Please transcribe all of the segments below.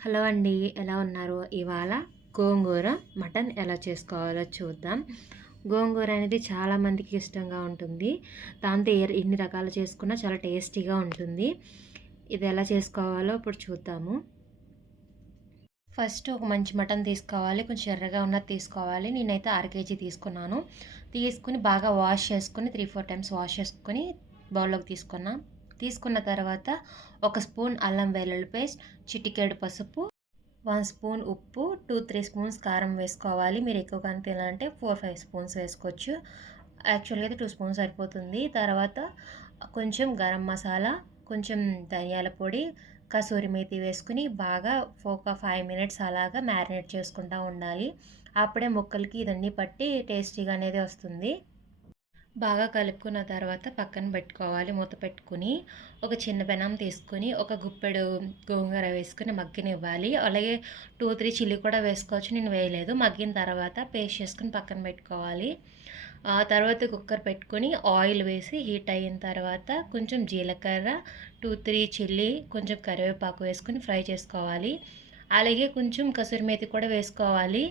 Hello అండి ఎలా ఉన్నారు? ఇవాళ గోంగూర మటన్ ఎలా చేసుకోవాలో చూద్దాం. గోంగూర అనేది చాలామందికి ఇష్టంగా ఉంటుంది. దాంతో ఎన్ని రకాలు చేసుకున్నా చాలా టేస్టీగా ఉంటుంది. ఇది ఎలా చేసుకోవాలో ఇప్పుడు చూద్దాము. ఫస్ట్ ఒక మంచి మటన్ తీసుకోవాలి కొంచెం ఎర్రగా ఉన్నది తీసుకోవాలి. నేనైతే అర కేజీ తీసుకున్నాను. తీసుకుని బాగా వాష్ చేసుకుని త్రీ ఫోర్ టైమ్స్ వాష్ చేసుకుని బౌల్లోకి తీసుకున్నాను తీసుకున్న తర్వాత ఒక స్పూన్ అల్లం వెల్లుల్లి పేస్ట్ చిటికేడు పసుపు వన్ స్పూన్ ఉప్పు టూ త్రీ స్పూన్స్ కారం వేసుకోవాలి. మీరు ఎక్కువగా తినాలంటే ఫోర్ ఫైవ్ స్పూన్స్ వేసుకోవచ్చు. యాక్చువల్గా అయితే టూ స్పూన్స్ సరిపోతుంది. తర్వాత కొంచెం గరం మసాలా కొంచెం ధనియాల పొడి కసూరి మేతి వేసుకుని బాగా ఒక ఫైవ్ మినిట్స్ అలాగా మ్యారినేట్ చేసుకుంటూ ఉండాలి. అప్పుడే ముక్కలకి ఇదన్నీ పట్టి టేస్టీగా అనేది వస్తుంది. బాగా కలుపుకున్న తర్వాత పక్కన పెట్టుకోవాలి. మూత పెట్టుకుని ఒక చిన్న పెనం తీసుకుని ఒక గుప్పెడు గోంగూర వేసుకుని మగ్గనివ్వాలి. అలాగే టూ త్రీ చిల్లి కూడా వేసుకోవచ్చు. నేను వేయలేదు. మగ్గిన తర్వాత పేస్ట్ చేసుకుని పక్కన పెట్టుకోవాలి. ఆ తర్వాత కుక్కర్ పెట్టుకొని ఆయిల్ వేసి హీట్ అయిన తర్వాత కొంచెం జీలకర్ర టూ త్రీ చిల్లీ కొంచెం కరివేపాకు వేసుకుని ఫ్రై చేసుకోవాలి. అలాగే కొంచెం కసూరి మేతి కూడా వేసుకోవాలి.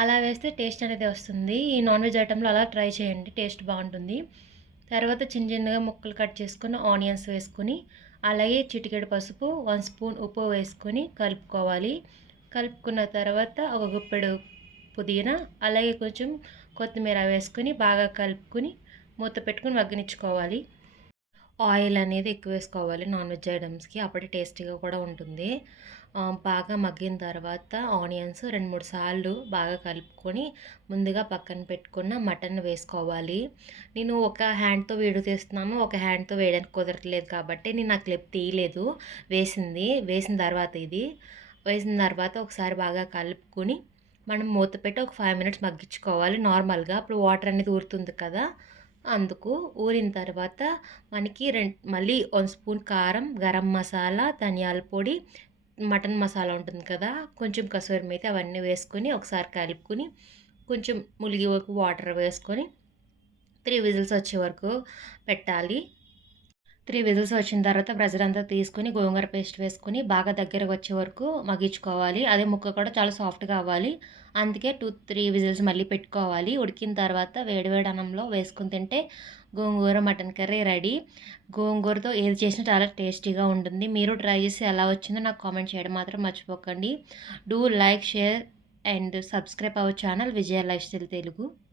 అలా వేస్తే టేస్ట్ అనేది వస్తుంది. ఈ నాన్ వెజ్ ఐటెంలో అలా ట్రై చేయండి టేస్ట్ బాగుంటుంది. తర్వాత చిన్న చిన్నగా ముక్కలు కట్ చేసుకుని ఆనియన్స్ వేసుకుని అలాగే చిటికెడు పసుపు వన్ స్పూన్ ఉప్పు వేసుకొని కలుపుకోవాలి. కలుపుకున్న తర్వాత ఒక గుప్పెడు పుదీనా అలాగే కొంచెం కొత్తిమీర వేసుకొని బాగా కలుపుకొని మూత పెట్టుకుని మగ్గనిచ్చుకోవాలి. ఆయిల్ అనేది ఎక్కువ వేసుకోవాలి నాన్ వెజ్ ఐటమ్స్కి అప్పుడే టేస్టీగా కూడా ఉంటుంది. బాగా మగ్గిన తర్వాత ఆనియన్స్ రెండు మూడు సార్లు బాగా కలుపుకొని ముందుగా పక్కన పెట్టుకున్న మటన్ వేసుకోవాలి. నేను ఒక హ్యాండ్తో వేడి తీస్తున్నాను ఒక హ్యాండ్తో వేయడానికి కుదరట్లేదు కాబట్టి నేను ఆ క్లిప్ తీయలేదు. వేసింది వేసిన తర్వాత ఇది వేసిన తర్వాత ఒకసారి బాగా కలుపుకొని మనం మూత పెట్టి ఒక ఫైవ్ మినిట్స్ మగ్గించుకోవాలి. నార్మల్గా అప్పుడు వాటర్ అనేది ఊరుతుంది కదా అందుకు ఊరిన తర్వాత మనకి రెండు మళ్ళీ వన్ స్పూన్ కారం గరం మసాలా ధనియాల పొడి మటన్ మసాలా ఉంటుంది కదా కొంచెం కసూరి మేతి అవన్నీ వేసుకొని ఒకసారి కలుపుకొని కొంచెం ములిగి వరకు వాటర్ వేసుకొని త్రీ విజిల్స్ వచ్చే వరకు పెట్టాలి. త్రీ విజిల్స్ వచ్చిన తర్వాత ప్రెజర్ అంతా తీసుకుని గోంగూర పేస్ట్ వేసుకుని బాగా దగ్గరకు వచ్చే వరకు మగ్గించుకోవాలి. అదే ముక్క కూడా చాలా సాఫ్ట్గా అవ్వాలి. అందుకే టూ త్రీ విజిల్స్ మళ్ళీ పెట్టుకోవాలి. ఉడికిన తర్వాత వేడివేడి అన్నంలో వేసుకుని తింటే గోంగూర మటన్ కర్రీ రెడీ. గోంగూరతో ఏది చేసినా చాలా టేస్టీగా ఉంటుంది. మీరు ట్రై చేసి ఎలా వచ్చిందో నాకు కామెంట్ చేయడం మాత్రం మర్చిపోకండి. Do like share and subscribe our channel Vijaya lifestyle Telugu.